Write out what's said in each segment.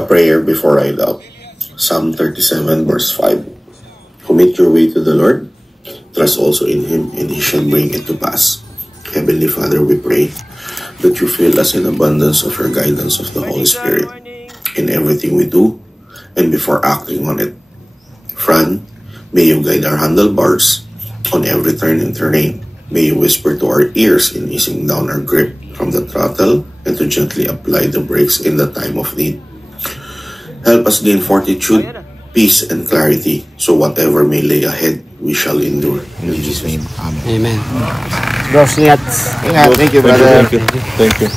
A prayer before ride out. Psalm 37 verse 5. Commit your way to the Lord. Trust also in Him, and He shall bring it to pass. Heavenly Father, we pray that you fill us in abundance of your guidance of the Holy Spirit in everything we do and before acting on it. Fran, may you guide our handlebars on every turn and terrain. May you whisper to our ears in easing down our grip from the throttle and to gently apply the brakes in the time of need. Help us gain fortitude, peace, and clarity, so whatever may lay ahead, we shall endure. In Jesus' name, Amen. Bros, ingat. Ingat. Thank you, brother. Thank you.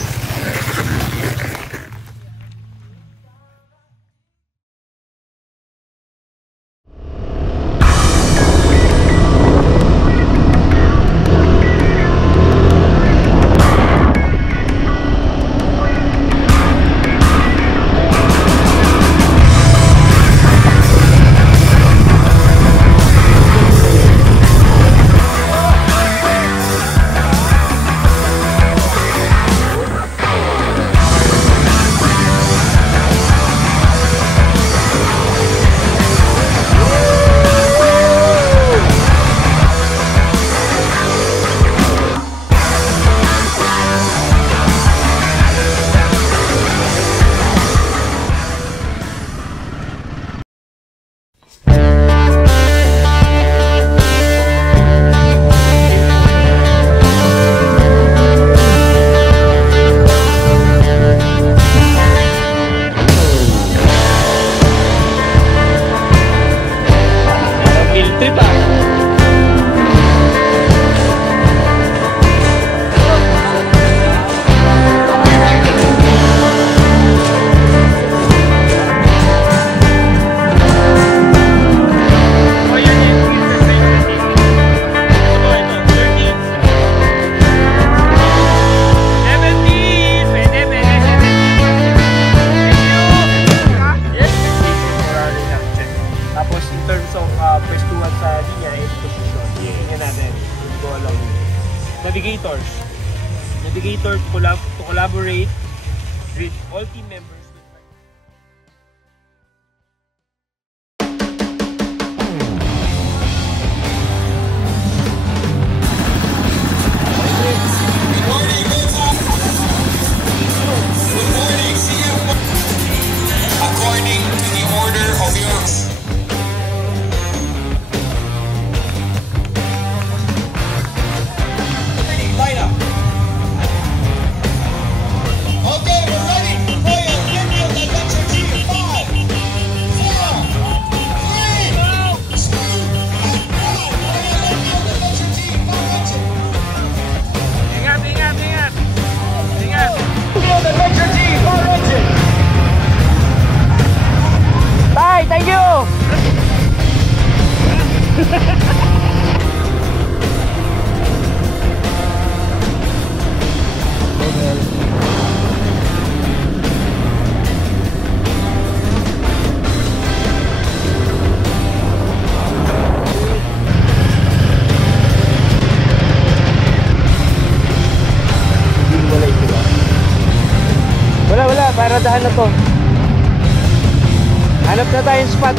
Navigator to collaborate with all team members. According to the order of yours. Light up. Okay, we're ready. Royal Enfield Adventure Team. 5, 4, 3, 2, and 1. Royal Enfield Adventure Team. Ingat, ingat, ingat. Ingat. Enfield Adventure Team. Fire engine. Bye, thank you. Wala, paradahan na to. Hanap na tayong spot.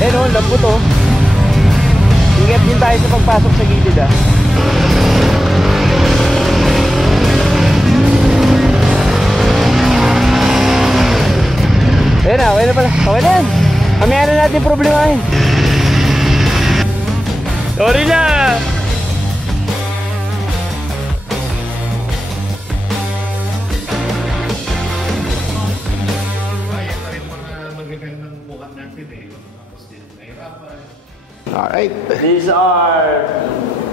Eh no, lambot oh. Ingat din tayo sa pagpasok sa gilid ah. Ayun na, okay na pala. Okay na yan. Mamaya na natin problemahin. Sorry na! Alright. These are...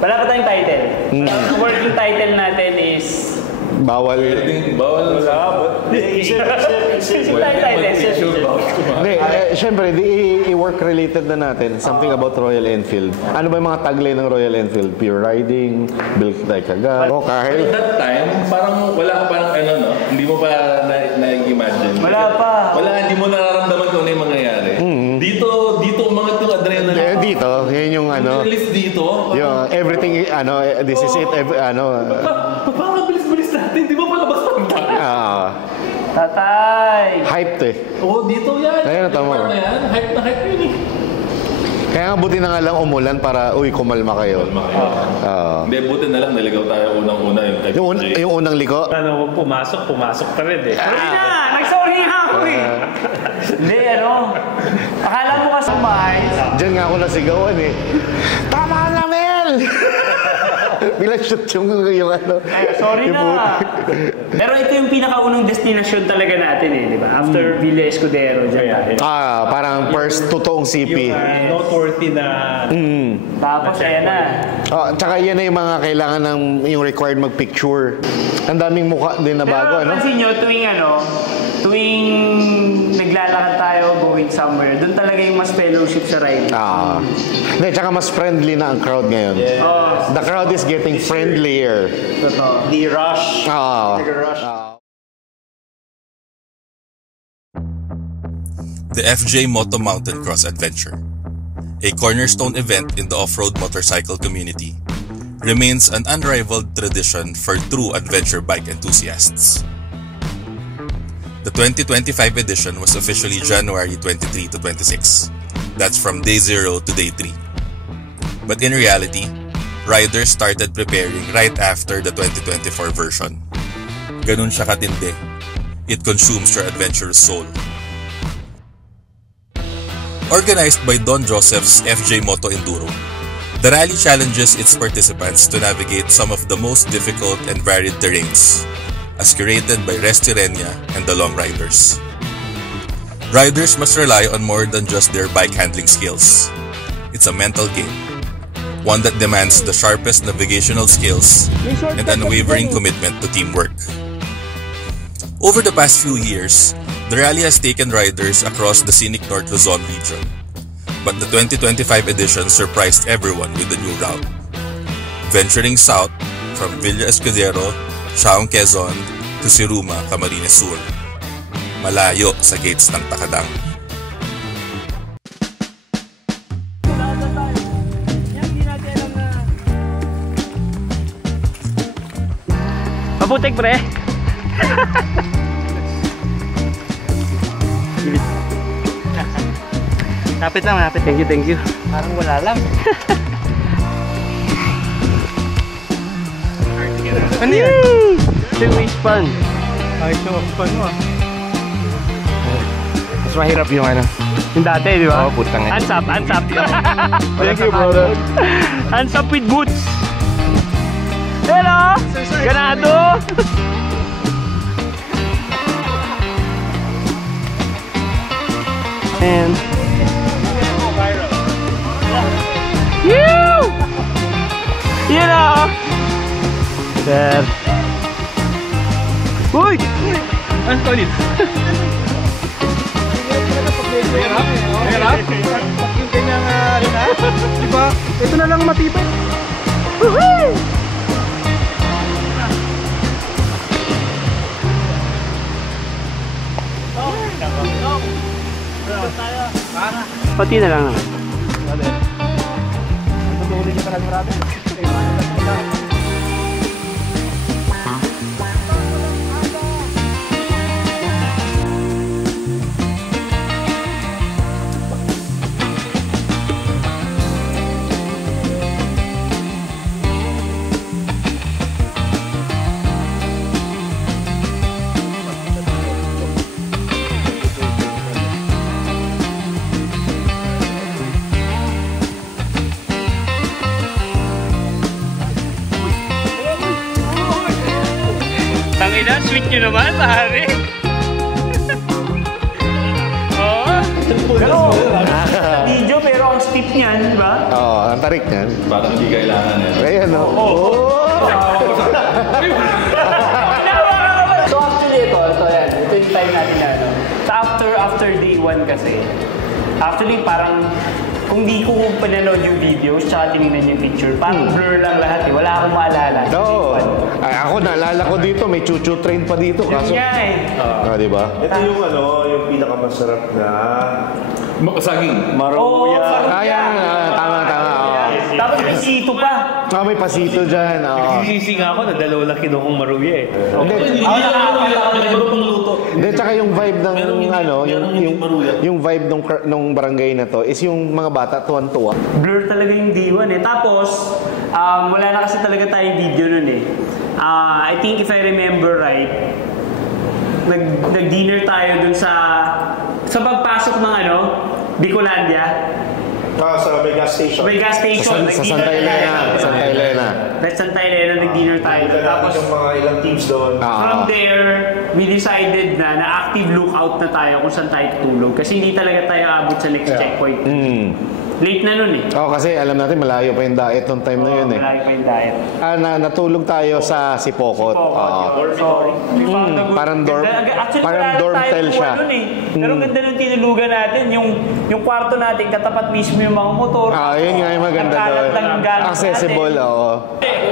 Wala pa tayong title. Ang working title natin is... Bawal. Hindi, syempre, i-work related na natin. Something about Royal Enfield. Ano ba yung mga tagline ng Royal Enfield? Pure riding, built like a god. Oh, kahit. At that time, parang wala parang ano, no? Hindi mo pa na-imagine. Wala pa. Wala, hindi mo nararamdaman kung ano yung mangyayari. Dito umangat yung adrenaline. Dito, yun yung ano. Release dito. Yung everything, ano, this is it, ano. Parang bilis-bilis natin. Di ba palabas pa Tatay! Hype to eh. Oo, dito yan. Ayun, tama. Yung part na yan, hype na hype yun eh. Kaya nga buti na nga lang umulan para, uy, kumalma kayo. Hindi, buti na lang naligaw tayo unang-una yung type Yung unang liko? Ano, pumasok pa rin eh. Sorry na! Nag-sorry nga ako eh! Hindi, akala mo kasi umayos. Diyan nga ako nasigawan eh. Tama na, Mel! Bilang shoot yung ano. Sorry na! Pero ito yung pinakaunang destinasyon talaga natin eh, di ba? After Villa Escudero. Parang first totoong CP. Noteworthy na... Tapos ayan na. Tsaka yan na yung mga kailangan ng yung required mag-picture. Ang daming mukha din na bago, Pero pansin nyo, tuwing naglalakad tayo going somewhere, doon talaga yung mas fellowship sa ride. Hindi, tsaka mas friendly na ang crowd ngayon. The crowd is getting friendlier. Totoo. The rush. The FJ Moto Mountain Cross Adventure, a cornerstone event in the off-road motorcycle community, remains an unrivaled tradition for true adventure bike enthusiasts. The 2025 edition was officially January 23 to 26. That's from day 0 to day 3. But in reality, riders started preparing right after the 2024 version. Ganun siya katindi. It consumes your adventurous soul. Organized by Don Joseph's FJ Moto Enduro, the rally challenges its participants to navigate some of the most difficult and varied terrains, as curated by Resty Renya and the Long Riders. Riders must rely on more than just their bike handling skills. It's a mental game, one that demands the sharpest navigational skills and unwavering commitment to teamwork. Over the past few years, the rally has taken riders across the scenic North Luzon region, but the 2025 edition surprised everyone with a new route. Venturing south from Villa Escudero, Chaong, Quezon to Siruma, Camarines Sur. Malayo sa gates ng Takadang. Mabutik pre! Lapit lang, lapit. Thank you. Parang wala lang. Ano yun? Two-way span. Ay, span mo ah. Mas mahirap yung ano. Yung dati, di ba? Oo, putang eh. Hands up. Thank you, brother. Hands up with boots. Hello! Ganado! And... You! You know! There. Uy! Ang solid. Mahirap? Yung kanyang ano na? Diba? Ito na lang matibay. Woohoo! Pati na lang naman. Tangina, sweet nyo naman, pare. Oo. Pero, video pero ang steep niyan, di ba? Ang tarik niyan. Parang hindi kailangan eh. Ayan o. So actually ito yan. Ito yung time natin na ano. So after day 1 kasi, actually parang kung di ko pinanood yung videos tsaka tinignan yung picture, parang blur lang lahat eh. Wala akong maalala. Ay, ako naalala ko dito, may chuchu train pa dito. Yun Kaso, nga eh. diba? Ito yung yung pinakamasarap na Saging. maruya. Tama. Tapos may sito pa. May pasito dyan. Nagsisisi nga ako na dalawa lang kinuha kong maruya eh. Hindi, Iba pong luto. hindi, tsaka yung vibe ng, Merong hindi- merong hindi maruya. yung vibe nung barangay na to is yung mga bata tuwan-tuwa. Blur talaga yung D1 eh. Tapos, wala na kasi talaga tayong video nun eh. I think if I remember right, nag-dinner tayo dun sa pagpasok ng Bicolandia. Sa may gas station. May gas station. Sa Santa Elena. Santa Elena. Sa Santa Elena, nag-dinner tayo. Tapos yung mga ilang teams doon. From there, we decided na active lookout na tayo kung saan tayo tutulog. Kasi hindi talaga tayo abot sa next checkpoint. Late na nun eh. Kasi alam natin malayo pa yung diet nung time na yun eh. Malayo pa yung diet. Natulog tayo sa Sipokot. Sorry. Parang dorm, Actually, parang wala dorm tayo tel siya. Nun eh. Pero ganda nung tinulugan natin. Yung kwarto natin, katapat mismo yung mga motor. Yun nga yung maganda Nagkalat doon. lang yung gamit Accessible, natin. oo.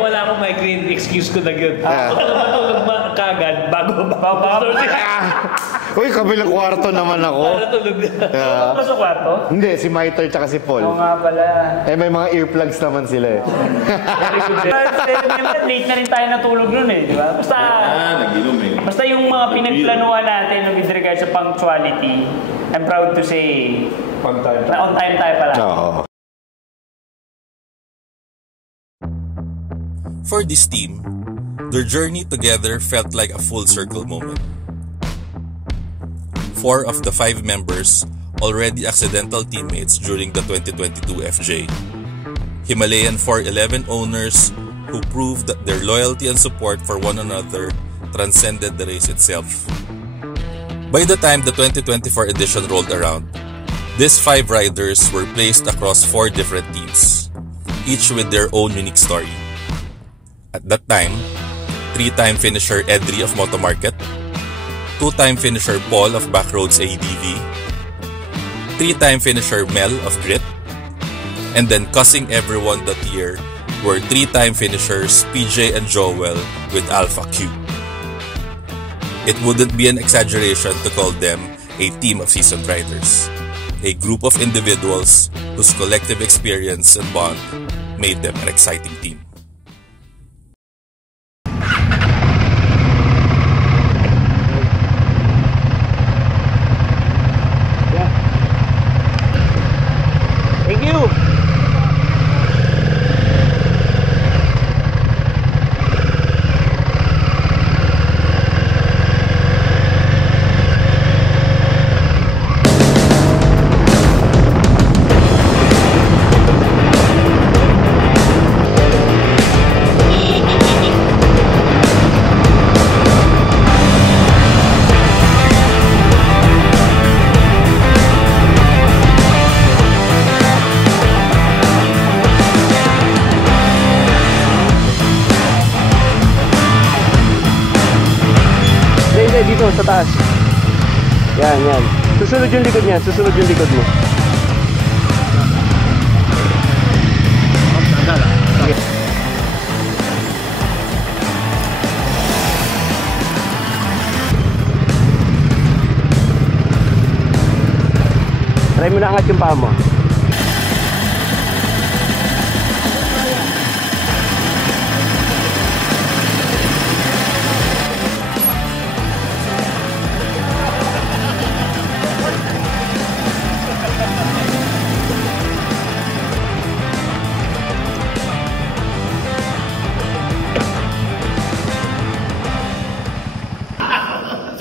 Wala akong may clean excuse ko na yun. Yeah. Matulog ba kagad bago Uy, kabilang kwarto naman ako. Natulog na. Yeah. Pasok kwarto? Hindi, si Miter tsaka si Paul. Oo nga pala. May mga earplugs naman sila eh. Very good. Late na rin tayo natulog nun eh, di ba? Basta, Nag-inom eh. basta yung mga pinagplanuhan natin with regard sa punctuality, I'm proud to say, On time. na on time tayo pala. Oo. For this team, their journey together felt like a full circle moment. 4 of the 5 members already accidental teammates during the 2022 FJ. Himalayan 411 owners who proved that their loyalty and support for one another transcended the race itself. By the time the 2024 edition rolled around, these 5 riders were placed across 4 different teams, each with their own unique story. At that time, 3-time finisher Edri of Motomarket, 2-time finisher Paul of Backroads ADV, 3-time finisher Mel of Grit, and then cussing everyone that year were 3-time finishers PJ and Joel with Alpha Q. It wouldn't be an exaggeration to call them a team of seasoned riders, a group of individuals whose collective experience and bond made them an exciting team. Thank you! Dito sa taas. Yan. Susunod yung likod niya. Susunod yung likod mo. Try mo na angat yung paa mo.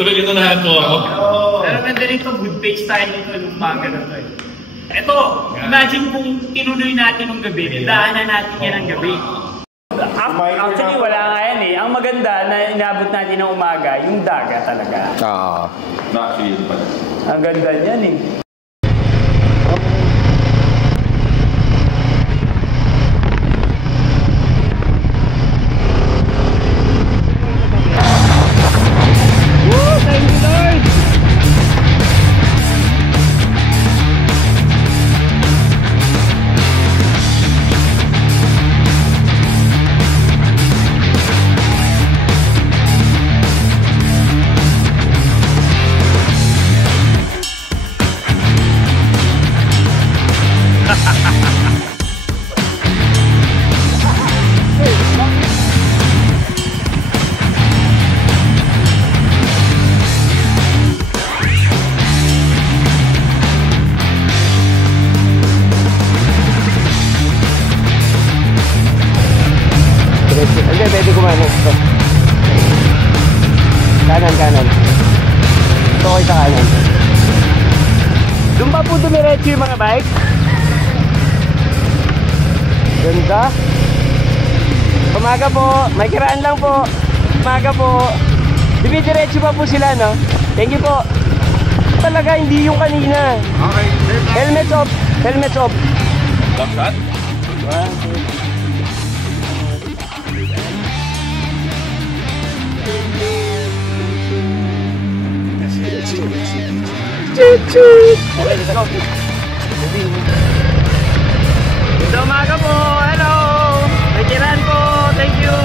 Tuloy ito na ako. Pero ganda nito, good page tayo nito ng umaga na to eh. Ito, imagine kung tinuloy natin ng gabi, daanan natin yan ng gabi. Actually, wala nga yan eh. Ang maganda na inabot natin ng umaga, yung dagat talaga. Actually, yun pala. Ang ganda niyan eh. Hindi, pwede kumano. Ito. Kanan. Ito kayo sa kanan. Doon pa po dumiretso yung mga bike. Ganda. Umaga po. May kiraan lang po. Umaga po. Dumidiretso pa po sila, no? Thank you po. Talaga, hindi yung kanina. Okay. Helmets off. Helmets off. Back shot? Okay, let's go. Good umaga po. Hello. May kiraan po. Thank you.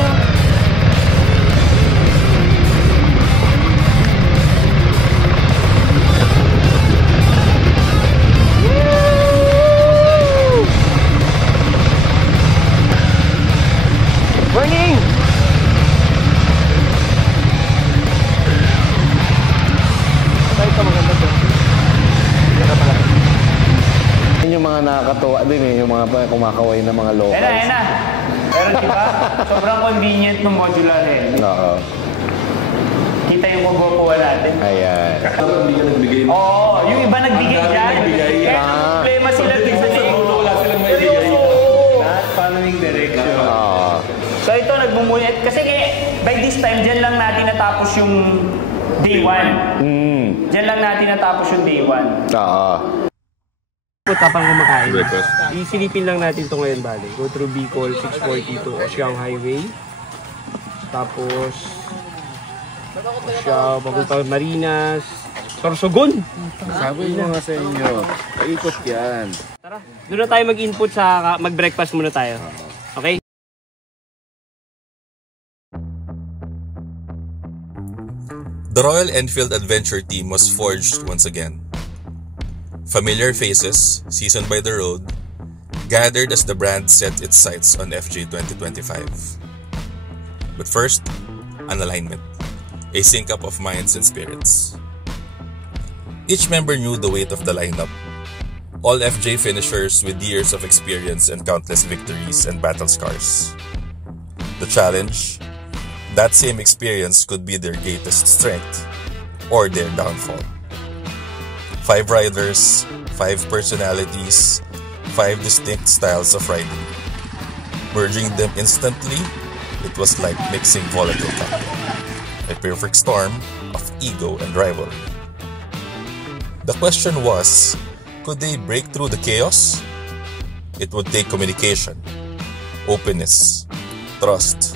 Morning! Ito maganda to. Yun yung mga nakakatuwa din eh, yung mga kumakaway na mga locals. Ayan na. Pero diba, sobrang convenient ng modular eh. Oo. Kita yung kugupuan natin. Ayan. Hindi ka nagbigay. Oo, yung iba nagbigay Ang dami dyan. nagbigay. Kaya problema sila din sa Wala silang may bigay. Lahat following direction. Oo. So ito, nagbumulit. Kasi by this time, dyan lang natin natapos yung day 1. Dyan lang natin natapos yung day 1. Oo. Tapang kumakain. Breakfast. Isilipin lang natin ito ngayon, bali. Go through Bicol, 640 to Oceang Highway. Tapos, Oceang, papunta Marinas. Sorsogon! Sabi mo nga sa inyo, paikot yan. Tara, doon na tayo mag-input sa, mag-breakfast muna tayo. Okay? The Royal Enfield Adventure team was forged once again. Familiar faces, seasoned by the road, gathered as the brand set its sights on FJ 2025. But first, an alignment, a sync-up of minds and spirits. Each member knew the weight of the lineup. All FJ finishers with years of experience and countless victories and battle scars. The challenge? That same experience could be their greatest strength or their downfall. 5 riders, 5 personalities, 5 distinct styles of riding. Merging them instantly, it was like mixing volatile cocktail. A perfect storm of ego and rivalry. The question was, could they break through the chaos? It would take communication, openness, trust.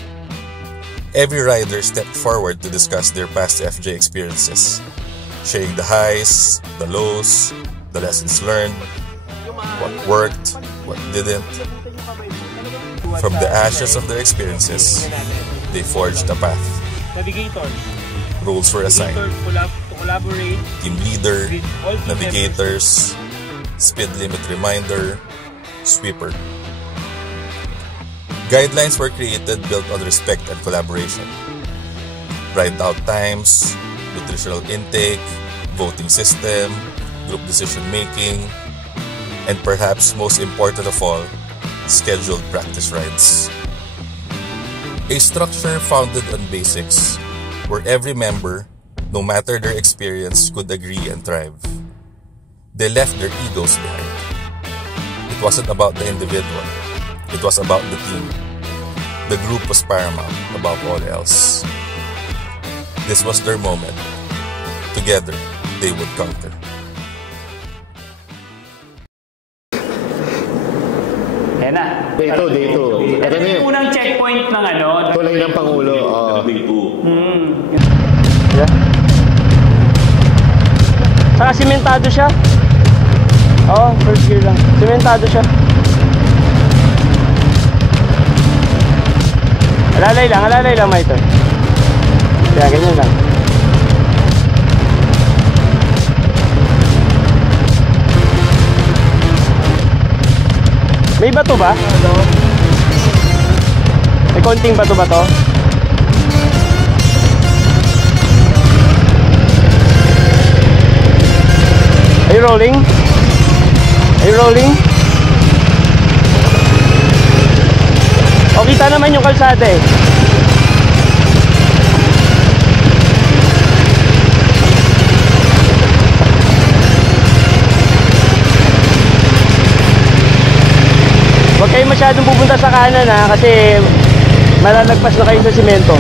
Every rider stepped forward to discuss their past FJ experiences, sharing the highs, the lows, the lessons learned, what worked, what didn't. From the ashes of their experiences, they forged a path. Navigator. Rules were assigned. To collaborate. Team leader, With all team navigators, speed limit reminder, sweeper. Guidelines were created built on respect and collaboration. Ride out times, nutritional intake, voting system, group decision making, and perhaps most important of all, scheduled practice rides. A structure founded on basics where every member, no matter their experience, could agree and thrive. They left their egos behind. It wasn't about the individual. It was about the team. The group was paramount above all else. This was their moment. Together, they would conquer. Ayan na. Day 2, day 2. Ito na yung unang checkpoint ng ano. Tulay ng Pangulo. Day 2. Saka simentado siya. Oo, first gear lang. Simentado siya. Alalay lang, Maito. Kaya ganyan lang. May bato ba? May konting bato ba to? Are you rolling? Are you rolling? O, kita naman yung kalsada eh. Huwag kayo masyadong pupunta sa kanan ha, kasi malalagpas na kayo sa simento.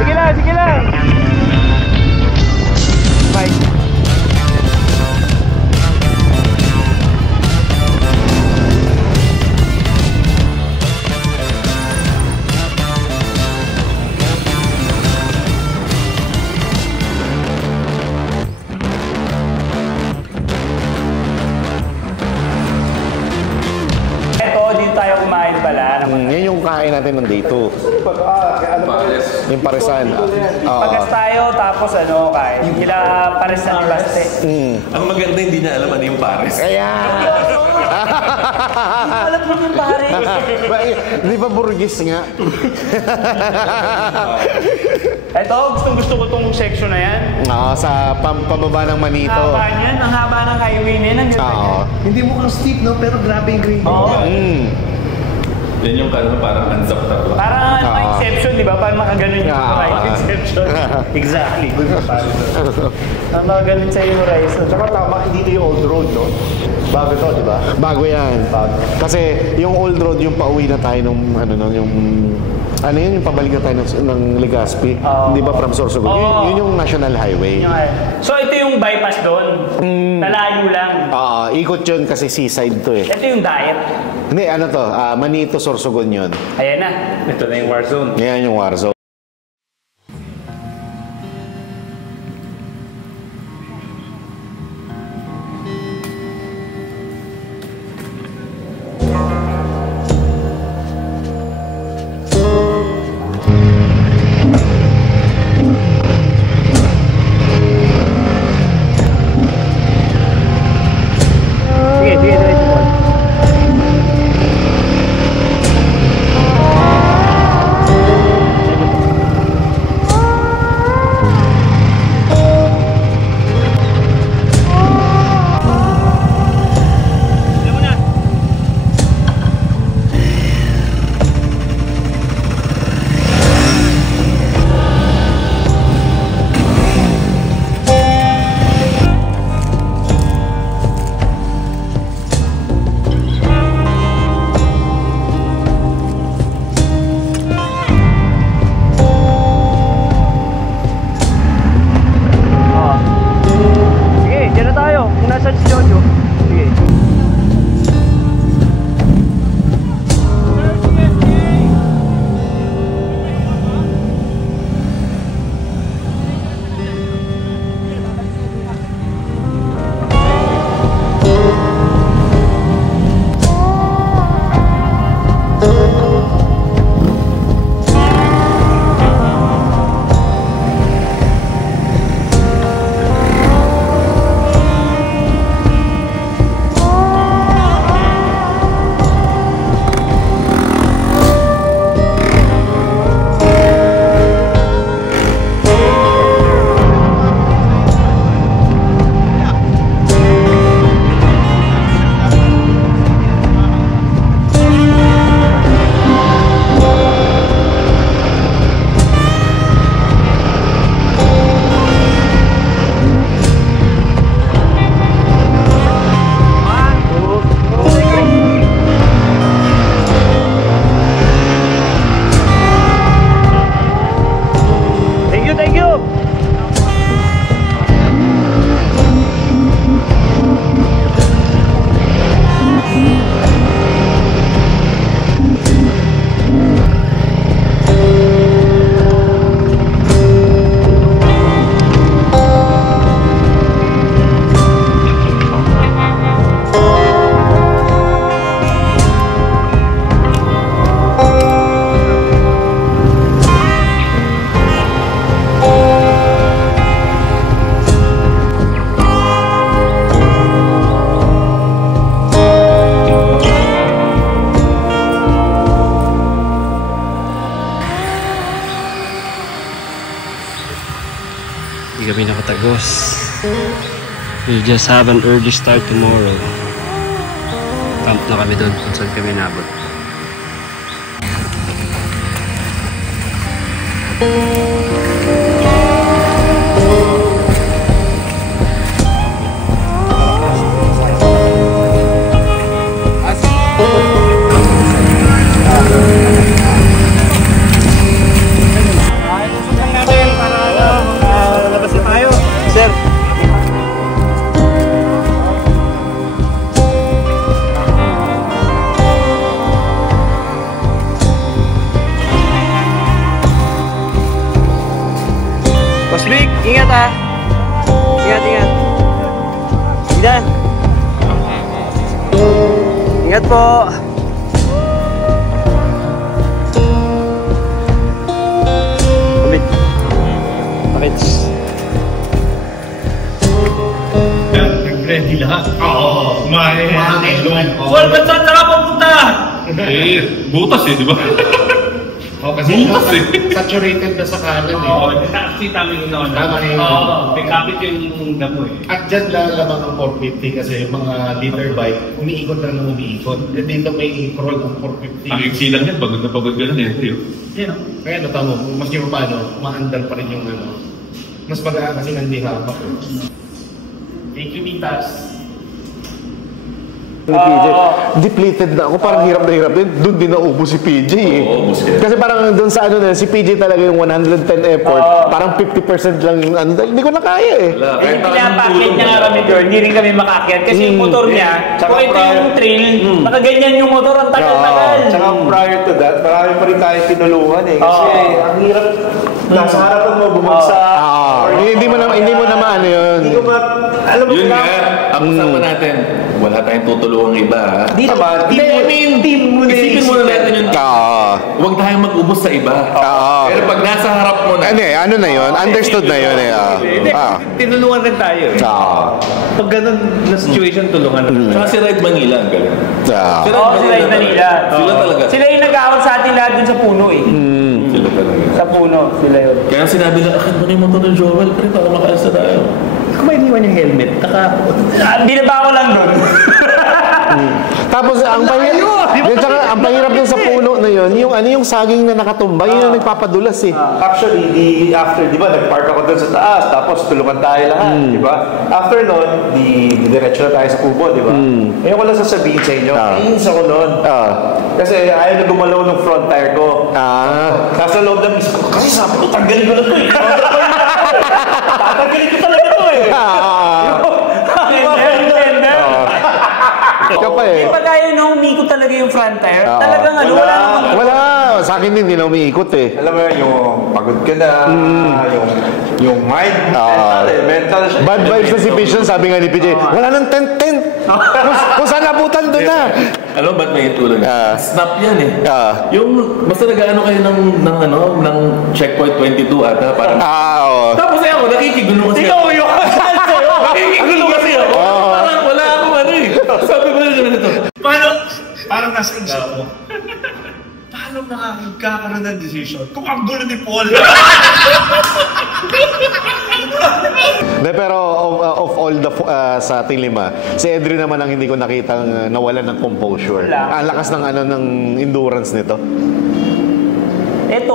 Sige lang, sige lang. Bye. Dito tayo kumain pala. Yan yung kain natin ng day 2. Pares. Yung paresan. Pagas tayo, tapos ano, kain. Yung kila pares na ni Baste. Ang maganda, hindi niya alam ano yung pares. Kaya! Alam mo yung pares. Di ba burgis nga? Ito, gusto ko tong section na yan. Sa pababa ng Manito. Ang haba niyan, ang haba ng highway na yan. Ang ganda Oo. niyan. Hindi mo kang steep, no? Pero grabe yung grade. Oo. Yan yung parang unzap na to. Parang ano, Inception, di ba? Parang makaganon yung Ah. Inception. Exactly. Good pa paano. Makaganon sa yung horizon. Tsaka tama, hindi ito yung old road, no? Bago to, di ba? Bago yan. Kasi yung old road, yung pauwi na tayo nung ano yun, yung pabalik na tayo ng Legazpi. Di ba from Sorsogon? Yun yung national highway. So ito yung bypass doon. Nalayo lang. Ikot yun kasi seaside to eh. Ito yung diet. Hindi, ano to? Manito, Sorsogon yun. Ayan na. Ito na yung war zone. Yan yung war zone. Sige, diretso po. tapos we'll just have an early start tomorrow. Camp na kami doon kung saan kami nabot. Ingat ah. Ingat. Diyan. Ingat po. Kumit. Pakits. Ready lahat? Oo. Kumain. Well, ba't saan ka papunta? Butas di ba? Oh, kasi saturated na sa kanan eh. Oo, kasi tama yung nauna. Tama yung may kapit yung damo eh. At dyan lalabang ang 450 kasi mga liter bike, umiikot lang ng umiikot. At dito may crawl ang 450. Ang iksilang yan, pagod na pagod ka na eh. Yan. Kaya natamo, maski mo paano, maandal pa rin yung ano. Mas magaan kasi hindi habak. Thank you, Mitas. PJ. Depleted na ako. Parang hirap na hirap din. Doon din naubos si PJ eh. Kasi parang doon sa ano na, si PJ talaga yung 110 effort. Parang 50% lang yung ano. Hindi ko na kaya eh. Kasi pinapakit niya nga kami doon, hindi rin kami makakyat. Kasi yung motor niya, kung ito yung trail, nakaganyan yung motor, ang tagal-tagal. Tsaka prior to that, marami pa rin tayo tinulungan eh. Kasi ang hirap, nasa harapan mo bumagsak. Hindi mo na maano yun. Hindi ko ba, alam mo Yun na. nga, ang usapan natin, wala tayong tutulungang iba. Di naman, team mo na isipin mo na natin yung huwag tayong mag-ubos sa iba. Pero pag nasa harap mo na. Ano na yun? Understood na yun eh. Tinulungan rin tayo eh. Pag ganun na situation, tulungan na. Saka si Ride Manila, ang galing. Si Ride Manila. Sila talaga. Sila yung nag-aawat sa atin lahat dun sa puno eh. Sila talaga. Sa puno, sila yun. Kaya sinabi na, akit mo na yung motor ng Joel, pre, para makaalis na tayo. Kung may iniwan yung helmet, Hindi na ba ako lang doon? Tapos ang pahirap dun sa puno na yun, yung saging na nakatumba, yun yung nagpapadulas eh. Actually, after, di ba, nag-park ako doon sa taas, tapos tulungan tayo lahat, di ba? After nun, diretso na tayo sa kubo, di ba? Ngayon ko lang sasabihin sa inyo, inis ako nun. Kasi ayaw na gumalaw ng front tire ko. Nasa loob ng isip ko, kasi sabi ko, tanggalin ko na to eh. Tatanggalin ko talaga to eh. Kapay. Di ba tayo nung umikot talaga yung front tire? Talagang ano, wala. Sa akin din, hindi na umiikot eh. Alam mo yung pagod ka na, yung mind, mental siya. Bad vibes na si Vision, sabi nga ni PJ, wala nang tent. Kung saan nabutan doon na. Alam mo ba't may tulong? Snap yan eh. Yung, basta nag-ano kayo ng checkpoint 22 ata, parang. Tapos ako, nakikigulo kasi ako. Ikaw nakikigulo kasi ako. Parang wala akong ano eh. Sabi ko na ganito. Parang nasa isip mo. Paano makakagkakaroon ng decision kung ang gulo ni Paul? Pero of all the sa ating lima, si Edri naman ang hindi ko nakitang nawalan ng composure. Ang lakas ng ng endurance nito. Ito,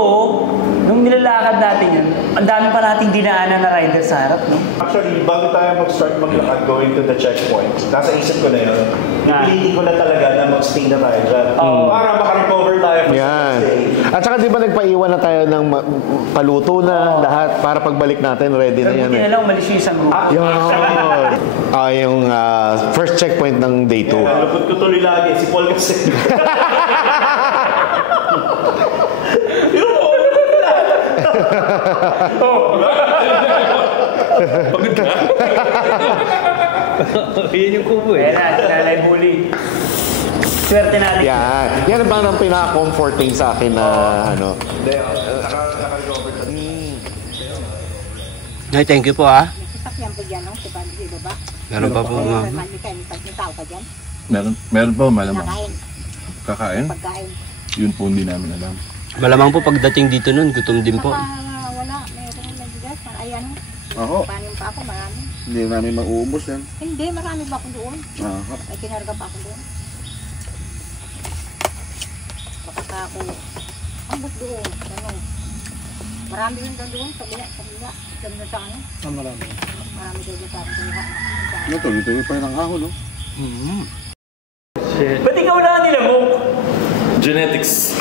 nung nilalakad natin yun, ang dami pa nating dinaanan na rider sa harap, no? Actually, bago tayo mag-start maglakad going to the checkpoint, nasa isip ko na yun, pipilitin ko na talaga na mag-stay na tayo dyan. Para makarecover tayo for stay. At saka di ba nagpaiwan na tayo ng paluto na lahat para pagbalik natin, ready na yan Hindi na lang umalis yung isang group. Yung first checkpoint ng day 2. Lupot ko tuloy lagi, si Paul kasi. Yan yung kubo eh. Kaya bully. Swerte natin. Yan ang parang pinaka-comforting sa akin na Ay, thank you po ah. Sasakyan po dyan, no? Di ba? Meron pa po mga... May tao pa dyan? Meron po, malamang. Kakain? Kakain? Yun po hindi namin alam. Malamang po pagdating dito nun, gutom din po. Wala, meron na bigas. Ayan, Ako. Panin pa ako, marami. Hindi namin mauubos yan. Hindi, marami pa ako doon. Aha. May kinarga pa ako doon. Baka ka ako, ambot doon. Ano? Marami rin doon, kabila. Ganda sa ano? Marami. Marami doon sa ano. Tuloy-tuloy pa yung ahon, no? Ba't ikaw na nilamok? Genetics.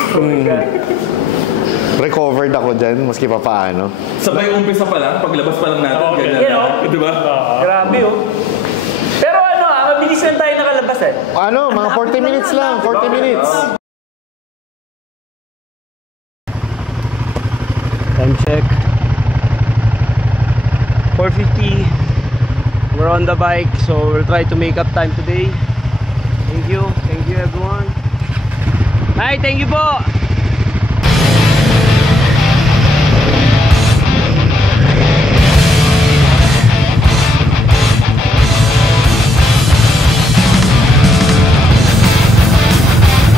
Recovered ako dyan, maski pa paano. Sabay umpisa pa lang, paglabas pa lang natin. Okay. Ganyan. Yan, oh. Diba? Grabe, oh. Pero ano, mabilis lang tayo nakalabas, eh. Ano, mga 40 minutes lang, 40 minutes. Time check. 4:50. We're on the bike, so we'll try to make up time today. Thank you everyone. Hi, thank you po.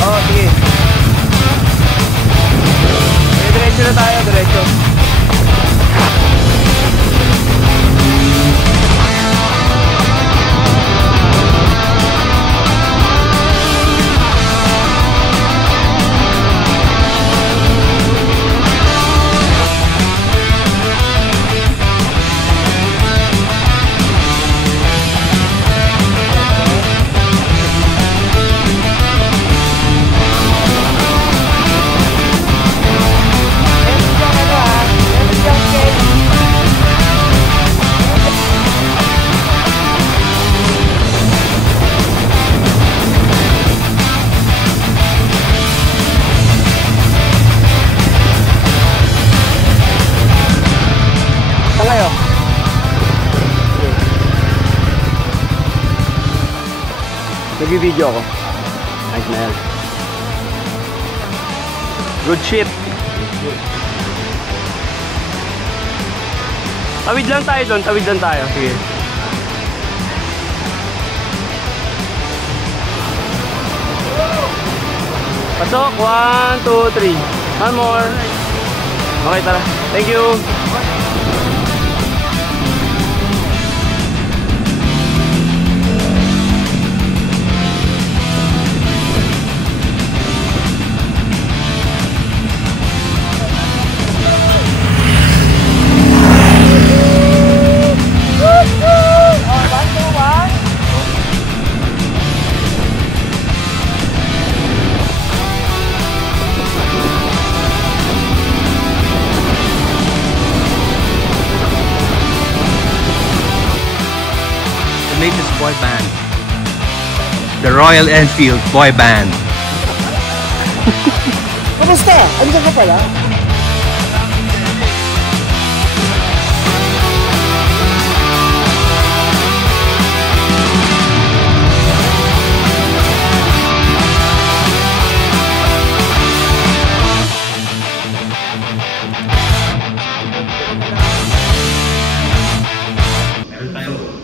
Oh, sige. Diretso na tayo, diretso. Nag-video ako. Ayos na yan. Good shit. Tawid lang tayo doon. Tawid lang tayo. Sige. Pasok. 1, 2, 3. One more. Okay, tara. Thank you. Latest boy band, the Royal Enfield boy band. Kamusta? Andiyan ka pala?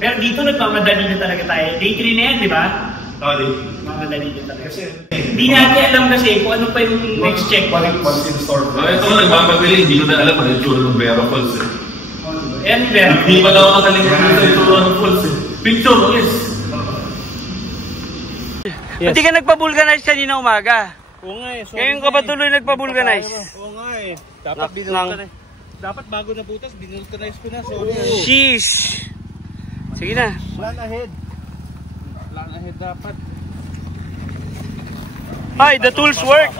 Pero dito nagmamadali na talaga tayo. Day 3 na yan, di ba? Oo, day 3. Mamadali na talaga. Hindi natin alam kasi kung ano pa yung next checkpoint. What's in store? Ito ko nagmamadali, hindi ko na alam ano yung tsura ng Vera Falls. Yan, Vera. Hindi pa daw makalimutan sa tsura ng Falls. Picture, yes. Ba't di ka nagpa-vulcanize kanina umaga? Oo nga eh. Ngayon ka ba tuloy nagpa-vulcanize? Oo nga eh. Dapat binulkanize. Dapat bago na butas, binulkanize ko na. Sorry. Sheesh! Sige na. Plan ahead. Plan ahead dapat. Hi, the tools work.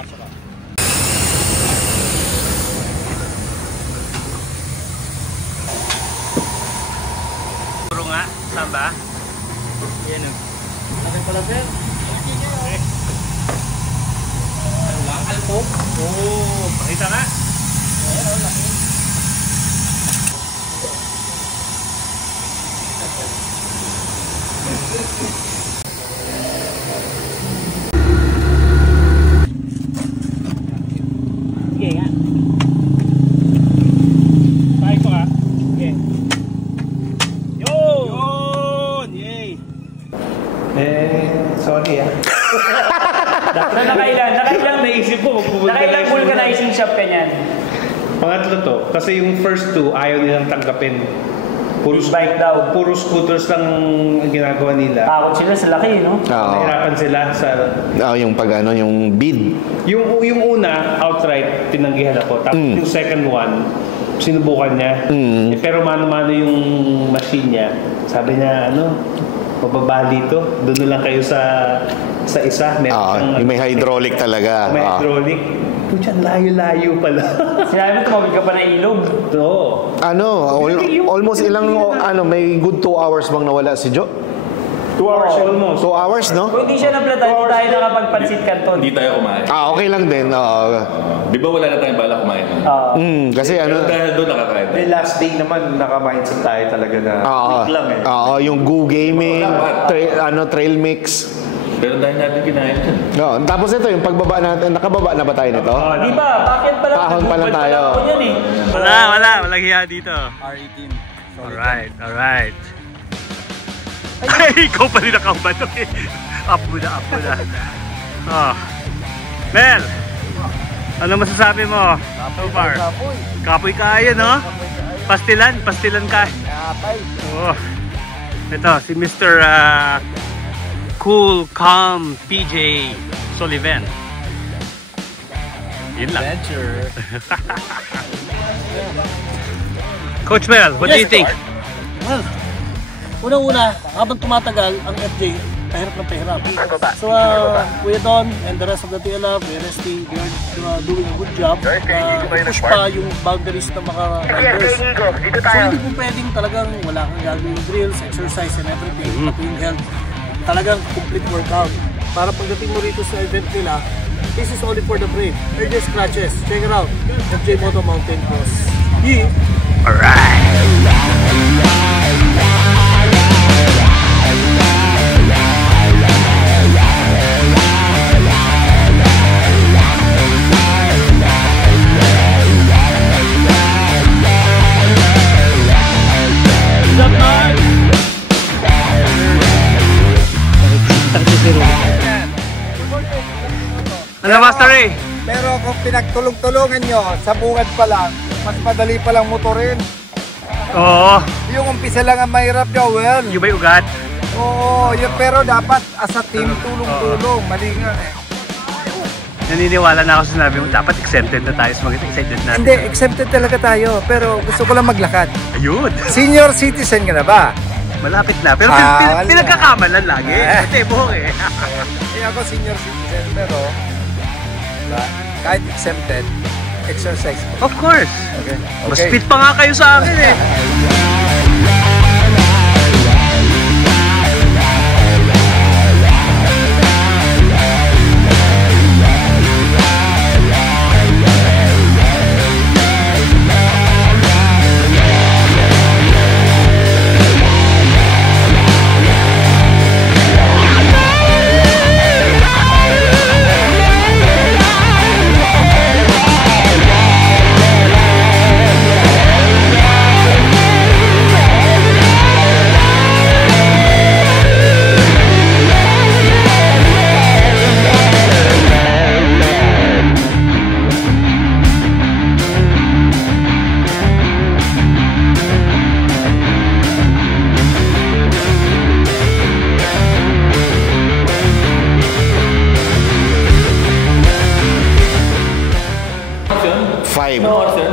Puro nga, saan ba? Yan o. Laki pala, sir. Ano lang? Alpog? Oo. Pakita nga. Ayan, laki. Sige nga. Try ko ha. Sige. Yun! Yay! Sorry ah. Nakailang naisip ko. Nakailang vulcanizing shop ka niyan. Pangatlo to, kasi yung first two ayaw nilang tanggapin. bike daw. Puro scooters lang ang ginagawa nila. Takot sila sa laki, no? Nahirapan sila sa... yung pag yung bid. Yung una, outright, tinanggihan ako. Tapos yung second one, sinubukan niya. Pero mano-mano yung machine niya. Sabi niya, mababa dito. Doon lang kayo sa isa. Yung may hydraulic talaga. May hydraulic. Pucha, layo-layo pala. Sinabi mo, tumawid ka pa ng ilog. Oo. Almost may good 2 hours bang nawala si Jo? 2 hours almost. 2 hours, no? Kung hindi siya naplatan, hindi tayo nakapagpansit kanton. Hindi tayo kumain. Okay lang din. Di ba wala na tayong bala kumain? Kasi Pero dahil doon nakakain. The last day naman, naka-mindset tayo talaga na quick lang eh. Yung Go Gaming, trail mix. Pero dahil natin kinain yan. Tapos ito, yung pagbaba natin, nakababa na ba tayo nito? Di ba? Bakit pala? Pahon pa lang tayo. Walang hiya dito. R18. Alright. Ay, ikaw pa rin nakauban. Okay. Apo na. Mel, ano masasabi mo? So far? Kapoy kaya, no? Pastilan ka. Ito, si Mr. Cool, Calm, PJ Sullivan. Yun lang. Coach Mel, what do you think? Well, unang-una, habang tumatagal ang FJ, pahirap ng pahirap. So, Kuya Don and the rest of the TLF, RST, they are doing a good job. Push pa yung boundaries ng mga riders. So, hindi po pwedeng talagang wala kang gagawin drills, exercise and everything. Pati yung health, talagang complete workout. Para pagdating mo rito sa event nila, this is only for the brave. They're just scratches. Check it out. FJ Moto Mountain Cross. Ano, Master Ray? Pero kung pinagtulong-tulungan nyo, sa bungad pa lang, mas madali pa lang motorin. Oo. Yung umpisa lang ang mahirap, Joel. Yung may ugat? Oo, pero dapat as a team, tulong-tulong. Mali nga eh. Naniniwala na ako sa sinabi mo, dapat exempted na tayo sa mga excited natin. Hindi, exempted talaga tayo. Pero gusto ko lang maglakad. Ayun. Senior citizen ka na ba? Malapit na. Pero pinagkakamalan lagi. Ate, buhok eh. Ako senior citizen, pero kahit exempted, exercise. Of course. Okay. Mas fit pa nga kayo sa akin eh.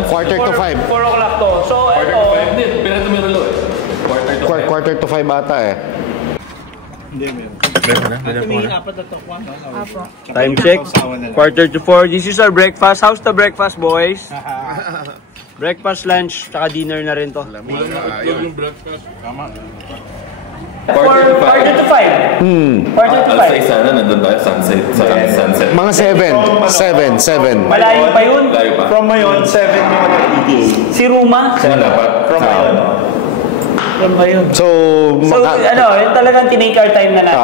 Quarter to 5. 4 o'clock to. So, Quarter to 5 din. Pero ito may relo eh. Quarter to 5 ata eh. Hindi, Time check. Quarter to 4. This is our breakfast. How's the breakfast, boys? Breakfast, lunch, tsaka dinner na rin to. Yung breakfast, tama. Quarter to 5. Quarter to 5. Alas 6 sana, nandun tayo, sunset. Mga 7. Malayo pa yun? Malayo pa. From Mayon, 7 yung ETA. Si Ruma? Dapat. From Mayon. From Mayon. So yun talagang tinake our time na natin.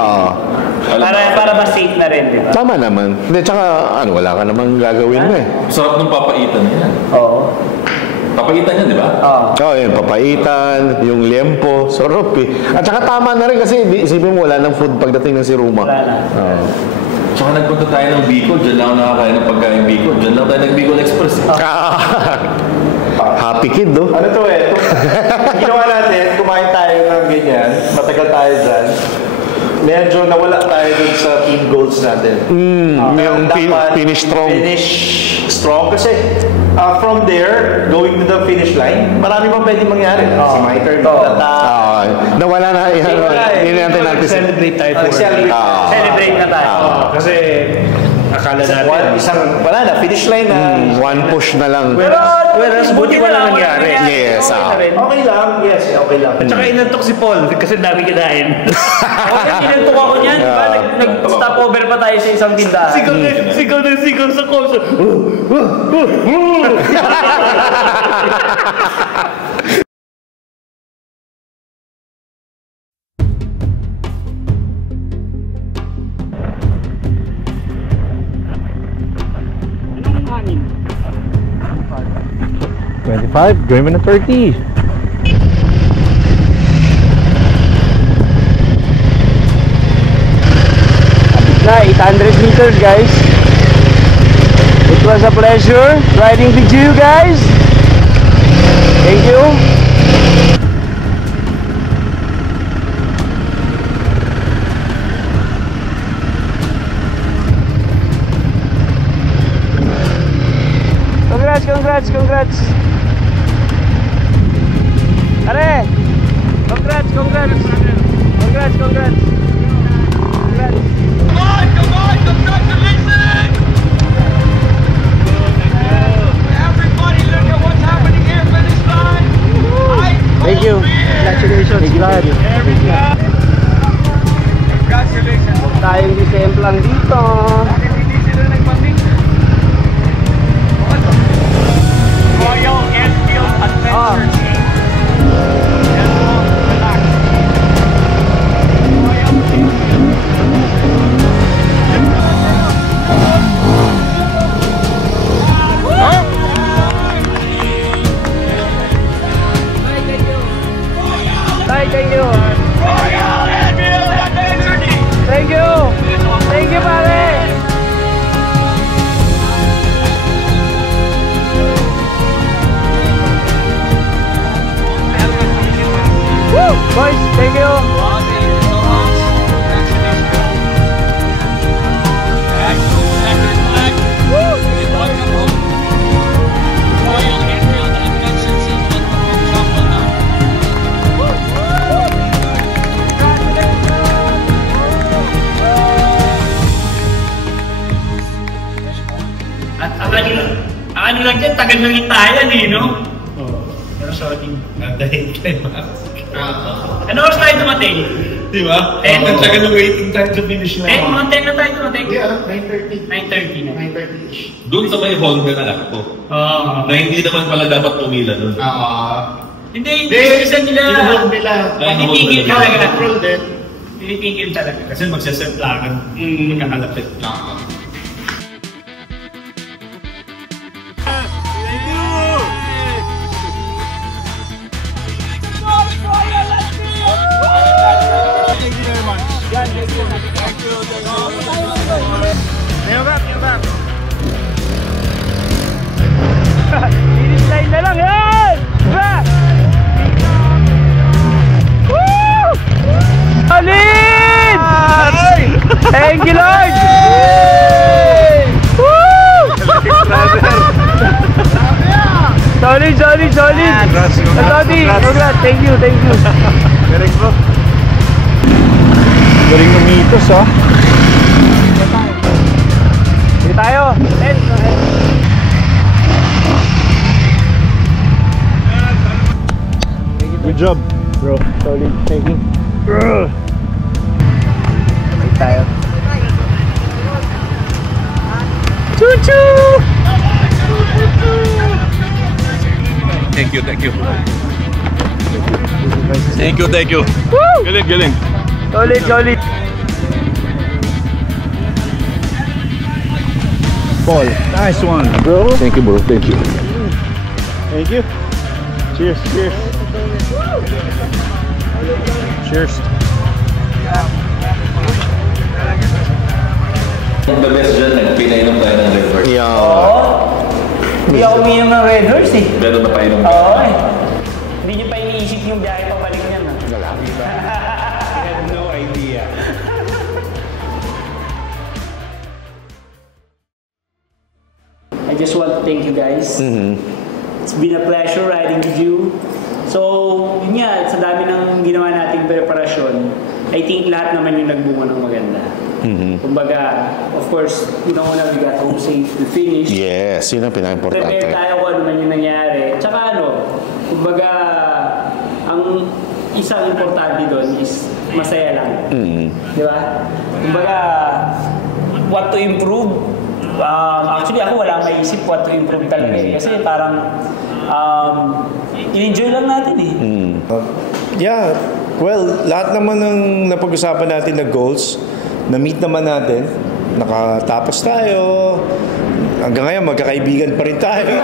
Para mas safe na rin, di ba? Tama naman. Hindi, tsaka wala ka namang gagawin mo eh. Sarap ng papaitan yan. Oo. Papaitan yan, di ba? Oo, yun. Papaitan, yung liempo, sarap eh. At saka tama na rin kasi isipin mo wala ng food pagdating ng si Ruma. Wala na. Tsaka nagpunta tayo ng Bicol, dyan lang ako nakakain ng pagkain Bicol. Dyan lang tayo nag-Bicol Express. Happy kid, no? Ano to eh? Ginawa natin, kumain tayo ng ganyan, matagal tayo dyan. Medyo nawala tayo dun sa team goals natin. Yung finish strong. Finish strong kasi from there, going to the finish line, marami pang pwede mangyari. Si Miter, nawala na. Hindi natin Celebrate tayo. Celebrate na tayo. Kasi akala natin. Wala na, finish line na. One push na lang. Whereas buti wala nangyari. Yes. Okay lang, yes, okay lang. At saka inantok si Paul kasi dami kinain. Okay, inantok ako niyan. Nag-stop over pa tayo sa isang tindahan. Sigaw sa koso. Anong 25, going na 30. Na 800 meters, guys. It was a pleasure riding with you guys. Thank you. Congrats. Are, congrats. Congrats. Come on, congratulations! Everybody look at what's happening here, finish line! Thank you. Congratulations. Congratulations. Huwag tayong disemplang dito. Royal Enfield Adventure Team. Relax. Thank you. Royal Enfield Adventure Team. Thank you. Thank you, pare. Woo! Boys, thank you. Ano lang dyan, tagal nang hintayan eh, no? Pero sorry, nandahin tayo. Ano oras tayo dumating? Di ba? Ang tagal ng waiting time to finish na. Mga 10 na tayo dumating? Yeah, 9:30. 9:30 na. 9:30-ish. Doon sa may Honda na ako. Na hindi naman pala dapat pumila doon. Hindi, isa nila. Tinitigil talaga. Control din. Tinitigil talaga. Kasi magsasetlangan. Magkakalapit. Finish line na lang, yan! Woo! Solid! Thank you, Lord! Woo! Solid! Congrats! Thank you! Galing bro. Galing ng mitos, ha? Sige tayo! Good job, bro. Solid. Thank you. Sige tayo. Choo-choo! Thank you. Woo! Galing. Solid. Paul, nice one, bro. Thank you, bro. Thank you. Cheers. The best dyan, pinainom tayo ng liver. Hindi ako umiinom ng Red Horse eh. Gano'n ba tayo nung? Oo eh. Hindi nyo pa iniisip yung biyahe pabalik niyan. Wala. I had no idea. I just want to thank you guys. It's been a pleasure riding with you. So, yun nga, sa dami ng ginawa nating preparasyon, I think lahat naman yung nagbunga ng maganda. Kumbaga, of course, unang-una we got home safe, we finished. Yes, yun ang pinaka-importante. Prepare tayo kung ano man yung nangyari. Tsaka kumbaga, ang isang importante doon is masaya lang. Di ba? Kumbaga, what to improve. Actually, ako wala maisip what to improve talaga eh. Kasi parang, i-enjoy lang natin eh. Yeah, well, lahat naman ng napag-usapan natin na goals, na-meet naman natin, nakatapos tayo, hanggang ngayon magkakaibigan pa rin tayo.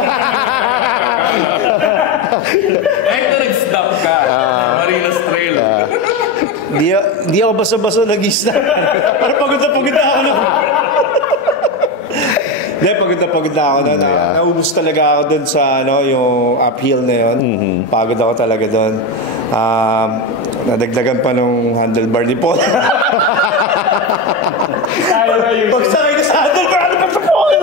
Kahit na nag-stop ka, Marinas Trail. Di ako basta-basta nag-stop. Parang pagod na ako na. Hindi, pagod na ako na. Naubos talaga ako dun sa yung uphill na yun. Pagod ako talaga dun. Nadagdagan pa nung handlebar ni Paul. Pagsakay ko sa handlebar, ano pa sa Paul?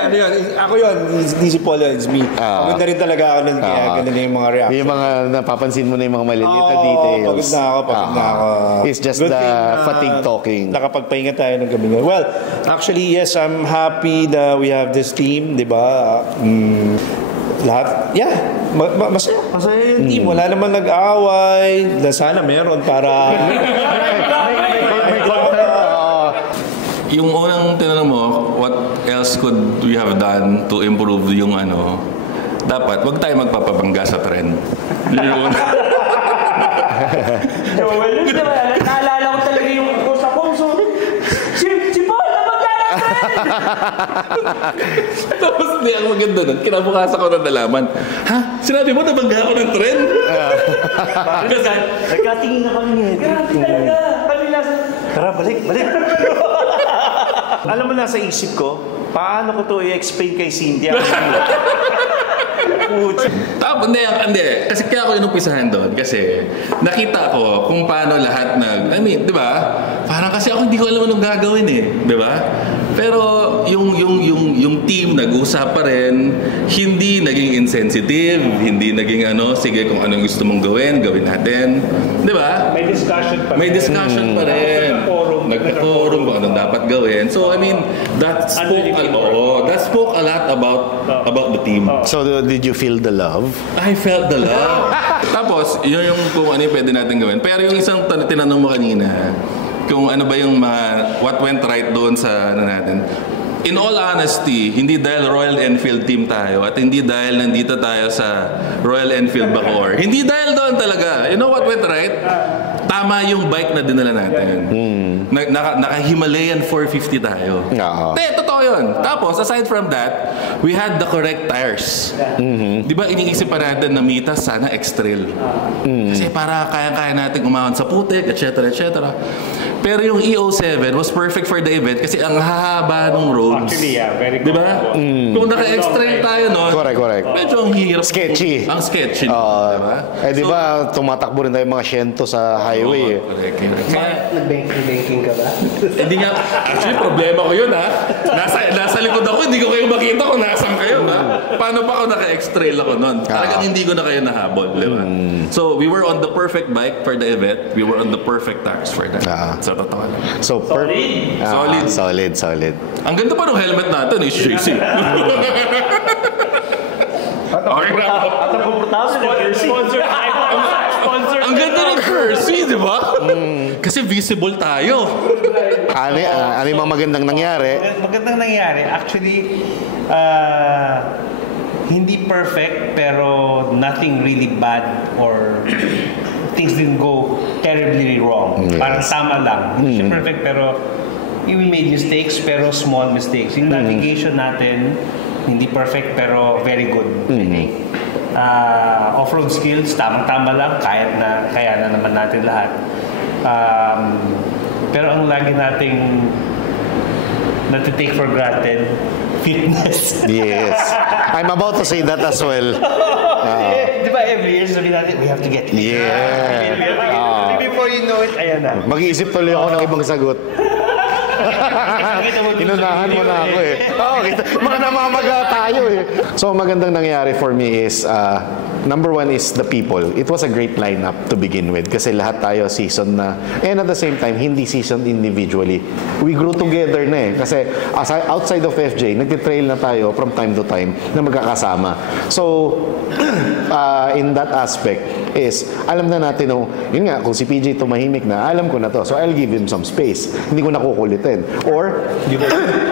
Ano yun? Ako yun. Hindi si Paul yun. It's me. Pagod na rin talaga ako nun. Kaya ganun yung mga reaction. Yung mga napapansin mo na yung mga maliliit na details. Pagod na ako. It's just the fatigue talking. Nakapagpahinga tayo ng gabi ngayon. Well, actually, yes, I'm happy that we have this team. Diba? Lahat, masaya yung team. Wala naman nag-away. Sana meron para... Yung unang tinanong mo, what else could we have done to improve yung dapat, wag tayo magpapabangga sa trend. Yun. Joel, yun diba? Naalala ko talaga yung sa Ponso. Si Paul, nabangga na trend! Tapos di ang maganda nun, kinabukasan ko na nalaman, ha? Sinabi mo nabangga ako ng trend? Nagkatingin na kami ngayon. Grabe talaga. Tara, balik. Alam mo, nasa isip ko, paano ko to i-explain kay Cynthia? Hindi. Kasi kaya ako inumpisahan doon. Kasi nakita ko kung paano lahat di ba? Parang kasi ako hindi ko alam anong gagawin eh. Di ba? Pero yung team nag-usap pa rin, hindi naging insensitive, hindi naging sige kung anong gusto mong gawin natin. Di ba? May discussion pa rin. Nagka-forum kung anong dapat gawin. So, I mean, that spoke a lot about the team. So, did you feel the love? I felt the love. Tapos, yun yung kung ano yung pwede natin gawin. Pero yung isang tinanong mo kanina, kung ano ba yung what went right doon sa natin. In all honesty, hindi dahil Royal Enfield team tayo at hindi dahil nandito tayo sa Royal Enfield Bacoor. Hindi dahil doon talaga. You know what went right? Tama yung bike na dinala natin. Naka-Himalayan 450 tayo. Totoo yun. Tapos, aside from that, we had the correct tires. Di ba, iniisip pa natin na mitas, sana X-Trail. Kasi para kaya-kaya natin umahon sa putik, etc. Pero yung EO7 was perfect for the event kasi ang hahaba ng roads. Actually, very good. Di ba? Kung naka-X-Trail tayo, Correct. Medyo ang hirap. Sketchy. Ang sketchy. Di ba, tumatakbo rin tayo mga Shento sa highway. Nag-banking ka ba? Hindi nga. Actually, problema ko yun, ha? Nasa likod ako, hindi ko kayo makita kung nasan kayo, ha? Paano pa ako naka-X-Trail ako nun? Talagang hindi ko na kayo nahabol, di ba? So, we were on the perfect bike for the event. We were on the perfect tires for that. Sa totoo lang. So, solid. Ang ganda pa ng helmet natin, eh, Shacey. Okay na. At ang komportable, sponsor. Ang ganda ng jersey, di ba? Kasi visible tayo. Ano yung mga magandang nangyari? Magandang nangyari. Actually, hindi perfect, pero nothing really bad or things didn't go terribly wrong. Parang tama lang. Hindi siya perfect, pero we made mistakes, pero small mistakes. Yung navigation natin, hindi perfect, pero very good. Off-road skills, tamang-tama lang. Kaya na naman natin lahat. Pero ang lagi nating not to take for granted fitness. Yes. I'm about to say that as well. Di ba every year sabi natin, we have to get fit. Yeah. Before you know it, ayan na. Mag-iisip tuloy ako ng ibang sagot. Inunahan mo na ako eh. Mga namamaga tayo eh. So magandang nangyari for me is, number one is the people. It was a great lineup to begin with kasi lahat tayo season na, and at the same time, hindi seasoned individually. We grew together na eh. Kasi outside of FJ, nagtitrail na tayo from time to time na magkakasama. So, in that aspect is, alam na natin, yun nga, kung si PJ tumahimik na, alam ko na to. So, I'll give him some space. Hindi ko nakukulitin. Or,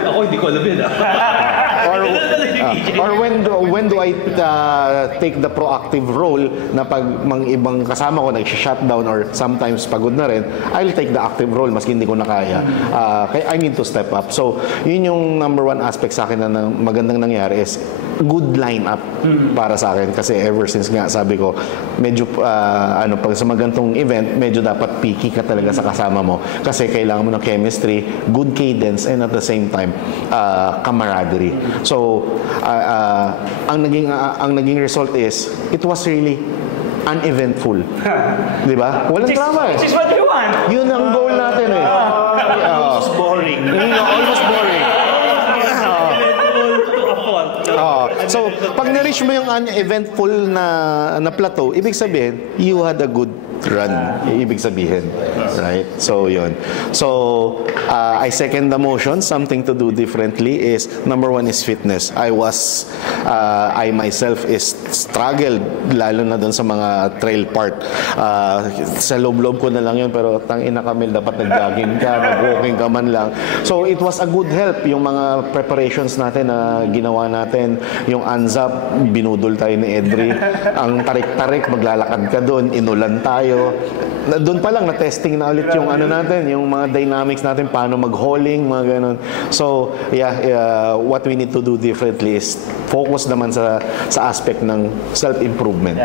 ako hindi ko alam yun or when do I take the proactive role na pag ibang kasama ko nag-shutdown or sometimes pagod na rin, I'll take the active role maski hindi ko na kaya. I need to step up. So, yun yung number one aspect sa akin na magandang nangyari is good lineup para sa akin kasi ever since nga sabi ko medyo pag sa magantong event medyo dapat picky ka talaga sa kasama mo kasi kailangan mo ng chemistry, good cadence, and at the same time camaraderie. So ang naging result is it was really uneventful. Di ba? Walang drama eh. Which is what we want. Yun ang goal natin eh. Almost boring. Almost boring. So, pag na-reach mo yung uneventful na plateau, ibig sabihin, you had a good run. Ibig sabihin. Right? So, yun. So, I second the motion. Something to do differently is, number one is fitness. I myself is struggled, lalo na dun sa mga trail part. Sa loob-loob ko na lang yun, pero tangina Camille, dapat nag-jogging ka, nag-walking ka man lang. So, it was a good help, yung mga preparations natin na ginawa natin. Yung ANZAP, binudol tayo ni Edri. Ang tarik-tarik, maglalakad ka dun, inulan tayo. Doon pa lang, na-testing na ulit yung natin, yung mga dynamics natin, paano mag-hauling, mga ganun. So, what we need to do differently is focus naman sa aspect ng self-improvement.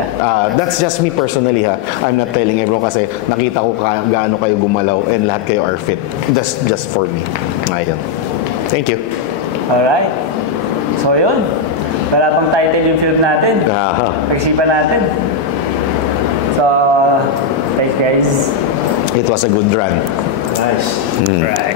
That's just me personally ha. I'm not telling everyone kasi nakita ko gaano kayo gumalaw and lahat kayo are fit. That's just for me. Ayun. Thank you. Alright. So, yun. Wala pang title yung film natin. Pag-isipan natin. So, thanks guys. It was a good run. Nice. Right.